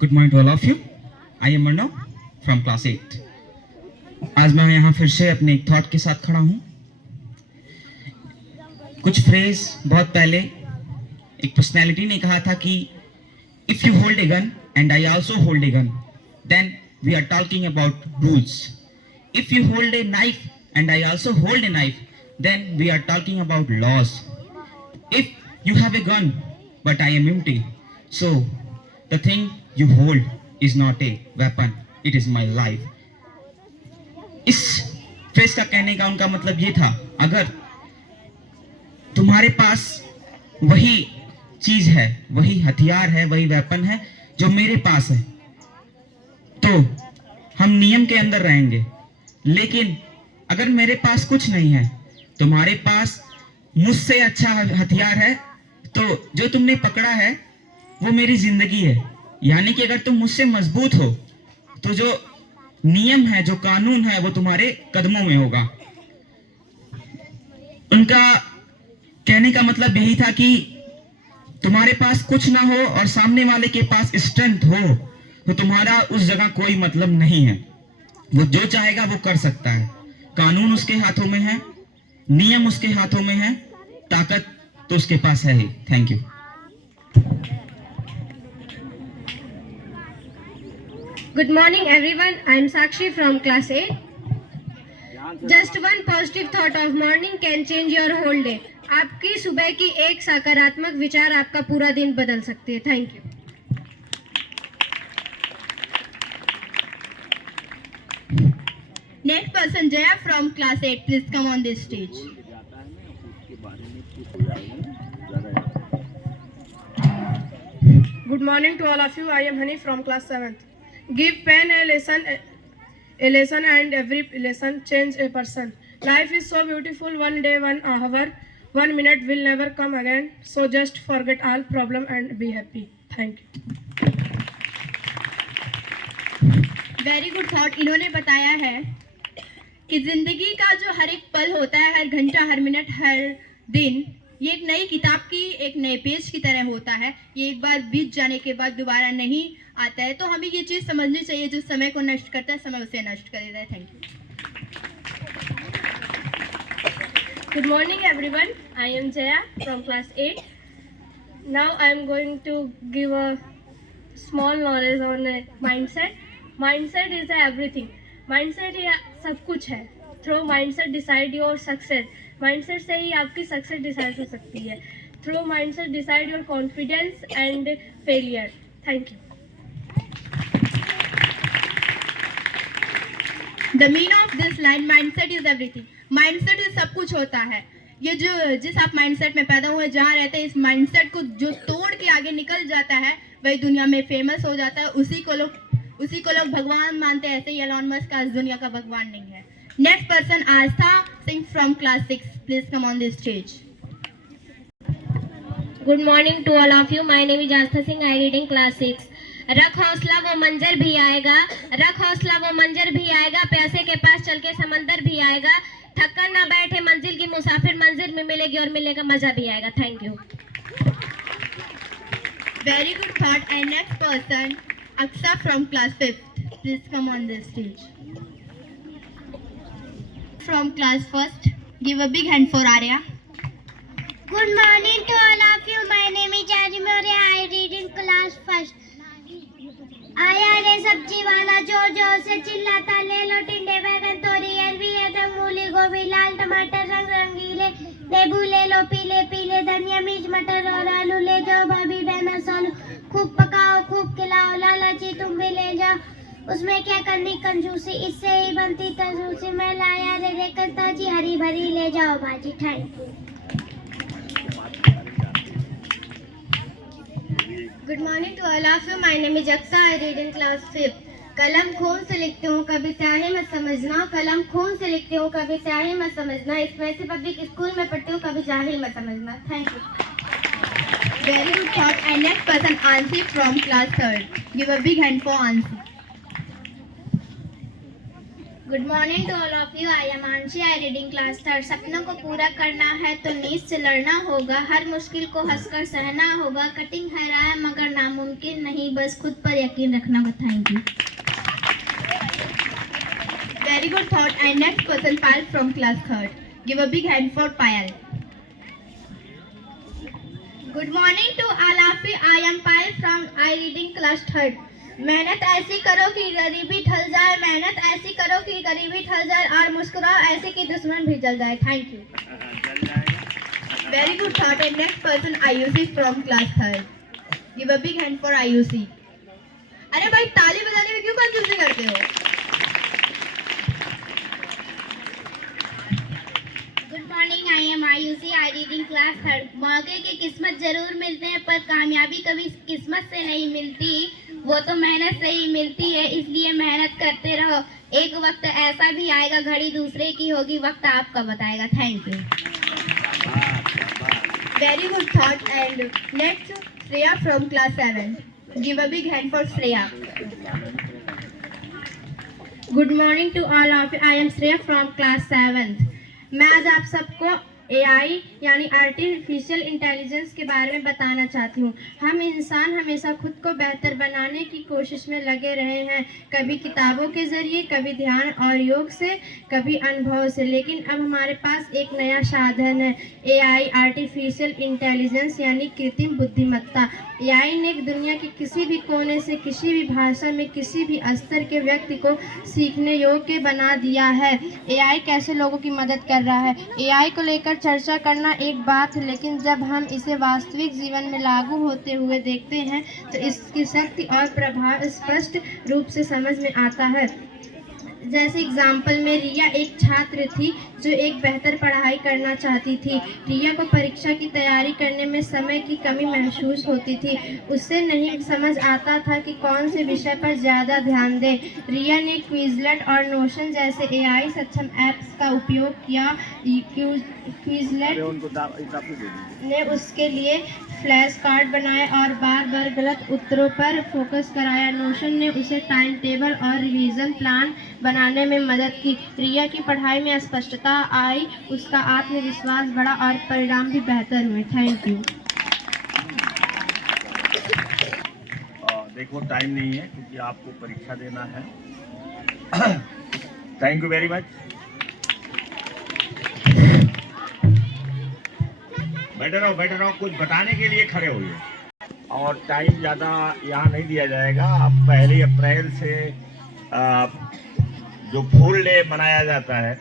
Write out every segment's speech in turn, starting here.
Good morning to all of you. I am Mano from class 8. आज मैं यहाँ फिर से अपने एक थॉट के साथ खड़ा हूँ. कुछ फ्रेज बहुत पहले एक पर्सनैलिटी ने कहा था कि if you hold a gun and I also hold a gun, then we are talking about rules. If you hold a knife and I also hold a knife, then we are talking about laws. If you have a gun but I am empty, so the thing you hold is not a weapon, it is my life. इस phrase का कहने का उनका मतलब ये था, अगर तुम्हारे पास वही चीज है, वही हथियार है, वही वेपन है जो मेरे पास है, तो हम नियम के अंदर रहेंगे. लेकिन अगर मेरे पास कुछ नहीं है, तुम्हारे पास मुझसे अच्छा हथियार है, तो जो तुमने पकड़ा है वो मेरी जिंदगी है. यानी कि अगर तुम मुझसे मजबूत हो तो जो नियम है, जो कानून है, वो तुम्हारे कदमों में होगा. उनका कहने का मतलब यही था कि तुम्हारे पास कुछ ना हो और सामने वाले के पास स्ट्रेंथ हो, तो तुम्हारा उस जगह कोई मतलब नहीं है. वो जो चाहेगा वो कर सकता है. कानून उसके हाथों में है, नियम उसके हाथों में है, ताकत तो उसके पास है ही. Thank you. Good morning everyone, I am Sakshi from class 8. Just one positive thought of morning can change your whole day. आपकी सुबह की एक सकारात्मक विचार आपका पूरा दिन बदल सकती है. Thank you. Next person, Jaya from class 8. Please come on this stage. Good morning to all of you. I am Hani from class 7th. Give pen a lesson and every lesson change a person. Life is so beautiful. One day, 1 hour, 1 minute will never come again. So just forget all problem and be happy. Thank you. Very good thought. इन्होंने बताया है कि जिंदगी का जो हर एक पल होता है, हर घंटा, हर मिनट, हर दिन, ये एक नई किताब की एक नए पेज की तरह होता है. ये एक बार बीत जाने के बाद दोबारा नहीं आता है. तो हमें ये चीज़ समझनी चाहिए, जो समय को नष्ट करता है, समय उसे नष्ट कर देता है. Thank you. Good morning everyone. I am Jaya from class 8. Now I am going to give a small knowledge on mindset. Mindset is everything. Mindset ही सब कुछ है. Through mindset decide your success. Mindset से ही आपकी success decide हो सकती है. Through mindset decide your confidence and failure. Thank you. The meaning of this line, mindset is everything. Mindset is सब कुछ होता है. ये जो जिस आप माइंडसेट में पैदा हुए, जहाँ रहते हैं, इस माइंडसेट को जो तोड़ के आगे निकल जाता है, वही दुनिया में फेमस हो जाता है. उसी को लोग भगवान मानते हैं. ऐसे ही एलन मस्क आज दुनिया का भगवान नहीं है. Next person, Aastha Singh from class 6. Please come on this stage. Good morning to all of you. My name is Astha Singh. I read in class 6. रख हौसला वो मंजर भी आएगा, रख हौसला वो मंजर भी आएगा, प्यासे के पास चल के समंदर भी आएगा, थककर ना बैठे मंजिल की मुसाफिर, मंजिल में मिलेगी और मिलने का मजा भी आएगा. Thank you. Very good thought. And next person, Aqsa from class 5. Please come on this stage. From class 1, give a big hand for Arya. Good morning to all of you. My name is Arya Moria. I read in class 1st. आया रे सब्जी वाला जोर जोर से चिल्लाता, ले लो टिंडे, बैगन, तोरी, अरबी, अदरक, मूली, गोभी, लाल टमाटर, रंग रंगीले, लेबू ले लो पीले पीले, धनिया, मिर्च, मटर और आलू ले जाओ, भाभी बहना सालू, खूब पकाओ, खूब खिलाओ, लाला जी तुम भी ले जाओ. उसमें क्या करनी कंजूसी, इससे ही बनती कंजूसी. मैं लाया रे करता जी, हरी भरी ले जाओ भाजी. Thank you. Good morning to all of you. My name is Aksa. I read in class 5. कलम खून से लिखती हूँ, कभी स्याही मत समझना. कलम खून से लिखती हूँ, कभी स्याही मत समझना. इसमें से पब्लिक स्कूल में पढ़ती हूँ, कभी जाहिल मत समझना. Thank you. Very good thought. And next person, Anshi from class 3. Give a big hand for Anshi. Good morning to all of you. I am Anshi, I reading class 3। सपनों को पूरा करना है तो नींद से लड़ना होगा, हर मुश्किल को हंसकर सहना होगा। कटिंग है राह मगर नामुमकिन नहीं, बस खुद पर यकीन रखना होगा। Thank you. Very good thought. And next person, Payal from class 3rd. Give a big hand for Payal. Good morning to all of you. I am Payal from I reading class 3rd। मेहनत ऐसी करो कि गरीबी ढल जाए, मेहनत ऐसी करो कि गरीबी ढल जाए, और मुस्कुराओ ऐसे कि दुश्मन भी जल जाए। Thank you. Very good thought. And next person, Ayushi from class 3rd. Give a big hand for Ayushi. अरे भाई, ताली बजाने में क्यों कंजूसी करते हो? Good morning, I am Ayushi, I reading class 3rd। मौके की किस्मत जरूर मिलते हैं पर कामयाबी कभी किस्मत से नहीं मिलती, वो तो मेहनत से ही मिलती है, इसलिए मेहनत करते रहो। एक वक्त ऐसा भी आएगा, घड़ी दूसरे की होगी, वक्त आपका बताएगा। Thank you. Very good thought. And next, Shreya from class 7. Give a big hand for Shreya. Good morning to all of you. I am Shreya from class 7th। मैं आज आप सबको AI यानी आर्टिफिशियल इंटेलिजेंस के बारे में बताना चाहती हूँ। हम इंसान हमेशा खुद को बेहतर बनाने की कोशिश में लगे रहे हैं, कभी किताबों के ज़रिए, कभी ध्यान और योग से, कभी अनुभव से, लेकिन अब हमारे पास एक नया साधन है, AI आर्टिफिशियल इंटेलिजेंस यानी कृत्रिम बुद्धिमत्ता। AI ने दुनिया के किसी भी कोने से, किसी भी भाषा में, किसी भी स्तर के व्यक्ति को सीखने योग्य बना दिया है। AI कैसे लोगों की मदद कर रहा है, AI को लेकर चर्चा करना एक बात है, लेकिन जब हम इसे वास्तविक जीवन में लागू होते हुए देखते हैं तो इसकी शक्ति और प्रभाव स्पष्ट रूप से समझ में आता है। जैसे एग्जाम्पल में रिया एक छात्र थी जो एक बेहतर पढ़ाई करना चाहती थी। रिया को परीक्षा की तैयारी करने में समय की कमी महसूस होती थी, उसे नहीं समझ आता था कि कौन से विषय पर ज़्यादा ध्यान दें। रिया ने क्विज़लेट और नोशन जैसे AI सक्षम ऐप्स का उपयोग किया। क्विज़लेट ने उसके लिए फ्लैश कार्ड बनाए और बार बार गलत उत्तरों पर फोकस कराया। नोशन ने उसे टाइम टेबल और रिवीजन प्लान बनाने में मदद की। रिया की पढ़ाई में स्पष्टता आई, उसका आत्मविश्वास बढ़ा और परिणाम भी बेहतर हुए। Thank you. देखो टाइम नहीं है क्योंकि आपको परीक्षा देना है। Thank you very much. बैठे रहो, कुछ बताने के लिए खड़े होइए। और टाइम ज़्यादा यहाँ नहीं दिया जाएगा। आप 1 अप्रैल से जो फूल डे मनाया जाता है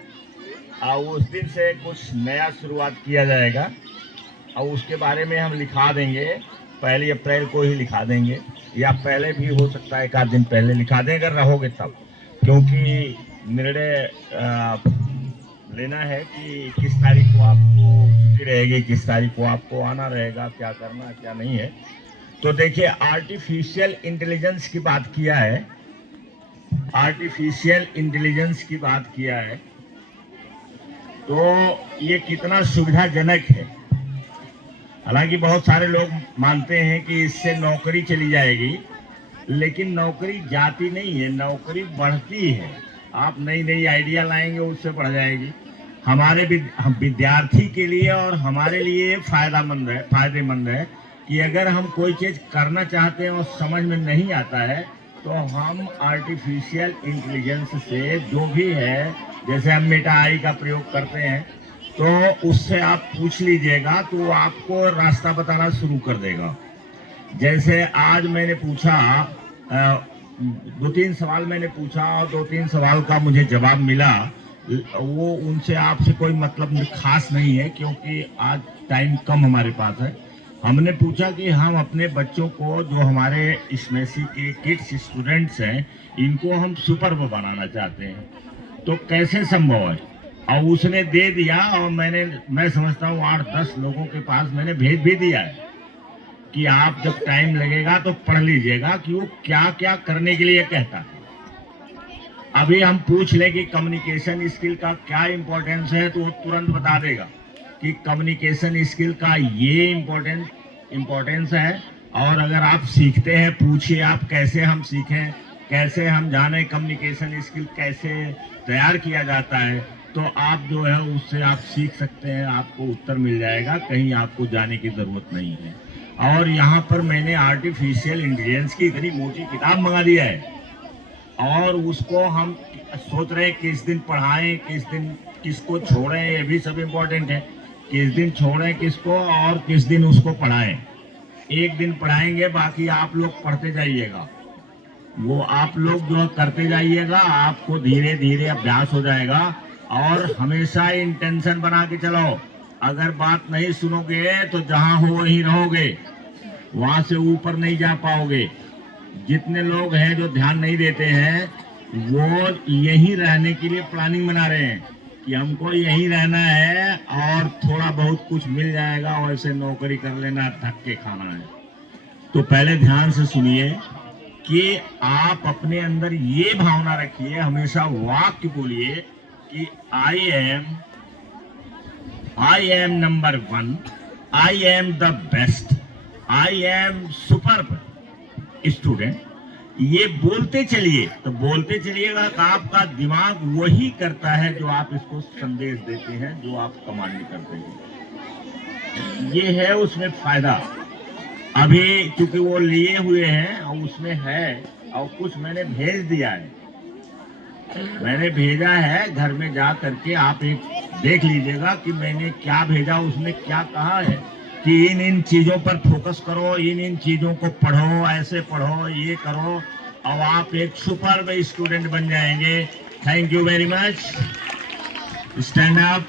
उस दिन से कुछ नया शुरुआत किया जाएगा और उसके बारे में हम लिखा देंगे। 1 अप्रैल को ही लिखा देंगे या पहले भी हो सकता है, 1 आध दिन पहले लिखा दें अगर रहोगे तब, क्योंकि निर्णय लेना है कि किस तारीख को आपको छुट्टी रहेगी, किस तारीख को आपको आना रहेगा, क्या करना क्या नहीं है। तो देखिए, आर्टिफिशियल इंटेलिजेंस की बात किया है, आर्टिफिशियल इंटेलिजेंस की बात किया है, तो ये कितना सुविधाजनक है। हालांकि बहुत सारे लोग मानते हैं कि इससे नौकरी चली जाएगी, लेकिन नौकरी जाती नहीं है, नौकरी बढ़ती है। आप नई नई आइडिया लाएंगे, उससे बढ़ जाएगी। हमारे विद्यार्थी के लिए और हमारे लिए फायदेमंद है कि अगर हम कोई चीज़ करना चाहते हैं और समझ में नहीं आता है तो हम आर्टिफिशियल इंटेलिजेंस से जो भी है, जैसे हम मेटा AI का प्रयोग करते हैं, तो उससे आप पूछ लीजिएगा तो वो आपको रास्ता बताना शुरू कर देगा। जैसे आज मैंने पूछा 2-3 सवाल मैंने पूछा और 2-3 सवाल का मुझे जवाब मिला। वो उनसे आपसे कोई मतलब खास नहीं है क्योंकि आज टाइम कम हमारे पास है। हमने पूछा कि हम अपने बच्चों को, जो हमारे इसमेसी के किड्स स्टूडेंट्स हैं, इनको हम सुपर्ब बनाना चाहते हैं, तो कैसे संभव है। और उसने दे दिया और मैं समझता हूँ 8-10 लोगों के पास मैंने भेज भी दिया है कि आप जब टाइम लगेगा तो पढ़ लीजिएगा कि वो क्या क्या करने के लिए कहता है। अभी हम पूछ लें कि कम्युनिकेशन स्किल का क्या इम्पोर्टेंस है तो वो तुरंत बता देगा कि कम्युनिकेशन स्किल का ये इम्पोर्टेंस है। और अगर आप सीखते हैं, पूछिए आप कैसे हम सीखें, कैसे हम जाने कम्युनिकेशन स्किल कैसे तैयार किया जाता है, तो आप जो है उससे आप सीख सकते हैं, आपको उत्तर मिल जाएगा, कहीं आपको जाने की ज़रूरत नहीं है। और यहाँ पर मैंने आर्टिफिशियल इंटेलिजेंस की इतनी मोटी किताब मंगा दिया है और उसको हम सोच रहे हैं किस दिन पढ़ाएं, किस दिन किसको छोड़ें, ये भी सब इम्पोर्टेंट है। किस दिन छोड़ें किसको और किस दिन उसको पढ़ाएं। एक दिन पढ़ाएंगे, बाकी आप लोग पढ़ते जाइएगा। वो आप लोग जो करते जाइएगा, आपको धीरे धीरे अभ्यास हो जाएगा। और हमेशा इंटेंशन बना के चलो, अगर बात नहीं सुनोगे तो जहां हो वहीं रहोगे, वहां से ऊपर नहीं जा पाओगे। जितने लोग हैं जो ध्यान नहीं देते हैं, वो यहीं रहने के लिए प्लानिंग बना रहे हैं कि हमको यहीं रहना है और थोड़ा बहुत कुछ मिल जाएगा, वैसे नौकरी कर लेना, थक के खाना है। तो पहले ध्यान से सुनिए कि आप अपने अंदर ये भावना रखिए, हमेशा वाक्य बोलिए कि I am number 1, I am the best, I am superb student. ये बोलते चलिए, तो बोलते चलिएगा कि आपका दिमाग वही करता है जो आप इसको संदेश देते हैं, जो आप कमांड करते हैं। ये है उसमें फायदा। अभी क्योंकि वो लिए हुए हैं और उसमें है, और कुछ मैंने भेज दिया है, मैंने भेजा है, घर में जा करके आप एक देख लीजिएगा कि मैंने क्या भेजा, उसमें क्या कहा है कि इन चीजों पर फोकस करो, इन चीजों को पढ़ो, ऐसे पढ़ो, ये करो, और आप एक सुपर स्टूडेंट बन जाएंगे। Thank you very much. Stand up.